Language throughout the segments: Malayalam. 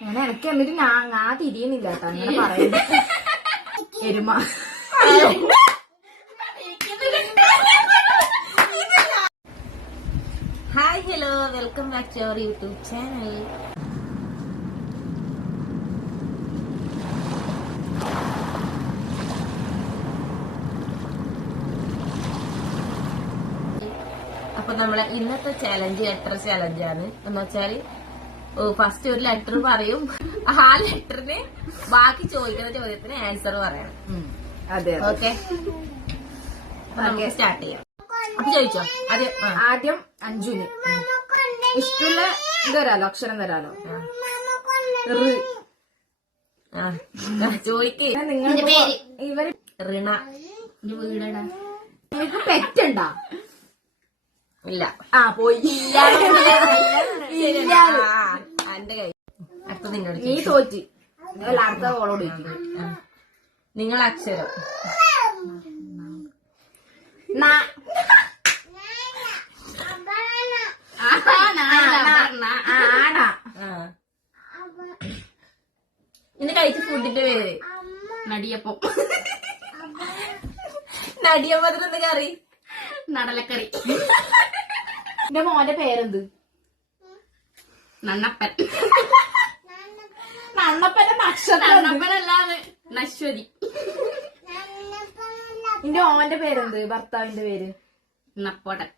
അങ്ങനെ എനിക്ക് എന്നിട്ട് ഞാൻ ഞാൻ തിരിയുന്നില്ല അങ്ങനെ പറയുന്നത് എരുമ. Hi hello. Welcome back to our YouTube channel. അപ്പൊ നമ്മളെ ഇന്നത്തെ ചലഞ്ച് എത്ര ചലഞ്ചാണ് എന്ന് വെച്ചാൽ ഫസ്റ്റ് ഒരു ലെറ്റർ പറയും. ആ ലെറ്ററിന് ബാക്കി ചോദിക്കുന്ന ചോദ്യത്തിന് ആൻസർ പറയണം. അതെ ഓക്കെ നമുക്ക് സ്റ്റാർട്ട് ചെയ്യാം. അപ്പൊ ചോദിച്ചോ? അതെ ആദ്യം അഞ്ജുന് ഇഷ്ടമുള്ള ഇത് തരാലോ അക്ഷരം തരാലോ. ചോദിക്ക്. പിന്നെ നിങ്ങൾ ഇവർ റിണ വീടടാ. നിങ്ങൾക്ക് പെറ്റുണ്ടാ ഇല്ല. ആ പോയി. ശരിയല്ല. അടുത്ത നിന്നോട് നീ. തോറ്റി. അടുത്ത ഓളോട്. നിങ്ങൾ അക്ഷരം. ഇന്ന് കഴിച്ച ഫുഡിന്റെ പേര്. നടിയപ്പം. നടിയപ്പത്തിന് എന്ത് കറി? നടലക്കറി. എന്റെ മോന്റെ പേരെന്ത്? നണ്ണപ്പൻ. നണ്ണപ്പന്റെ നക്ഷത്രം നണ്ണപ്പനല്ലാതെ നശ്വതി എന്റെ ഓന്റെ പേരെന്ത്? ഭർത്താവിന്റെ പേര്? നപ്പോടൻ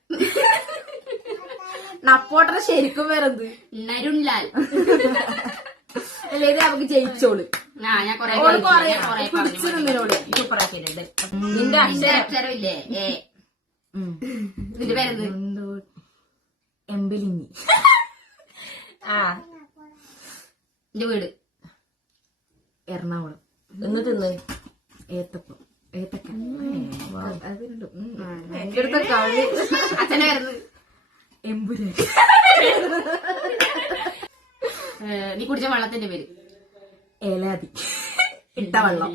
നപ്പോട്ടന്റെ ശരിക്കും പേരെന്ത്? നരുൺലാൽ അല്ലെങ്കിൽ നമുക്ക് ജയിച്ചോൾ. ആ ഞാൻ കൊറേ ഓൾ കൊറേ പിടിച്ചു. നിന്നോട്. സൂപ്പറാക്കിയിട്ടുണ്ട് നിന്റെ നിന്റെ അക്ഷരം അക്ഷരം ഇല്ലേ ഏ നിന്റെ പേരെന്ത്? എന്തോ എമ്പലിഞ്ഞി. ആ. നിന്റെ വീട്. എറണാകുളം. ഒന്ന് തിന്ന് ഏത്തപ്പം. ഏത്തക്ക. എന്റെ അടുത്ത എമ്പുരാൻ. നീ കുടിച്ച വെള്ളത്തിന്റെ പേര്? ഏലാതി. ഇട്ട വെള്ളം.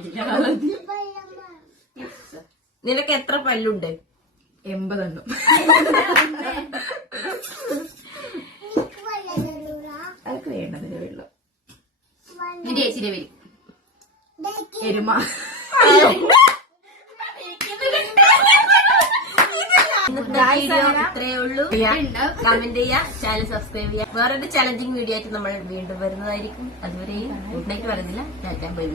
നിനക്ക് എത്ര പല്ലുണ്ട്? എൺപതെണ്ണം അതൊക്കെ വേണ്ടതിന്റെ വെള്ളം നിന്റെ ചേച്ചിന്റെ പേര്? എരുമ. ഇത്രയേ ഉള്ളൂ. കമന്റ് ചെയ്യാ. ചാനൽ സബ്സ്ക്രൈബ് ചെയ്യാം. വേറൊരു ചലഞ്ചിങ് വീഡിയോ ആയിട്ട് നമ്മൾ വീണ്ടും വരുന്നതായിരിക്കും. അതുവരെയും ഗുഡ് നൈറ്റ് പറഞ്ഞില്ല. ബൈ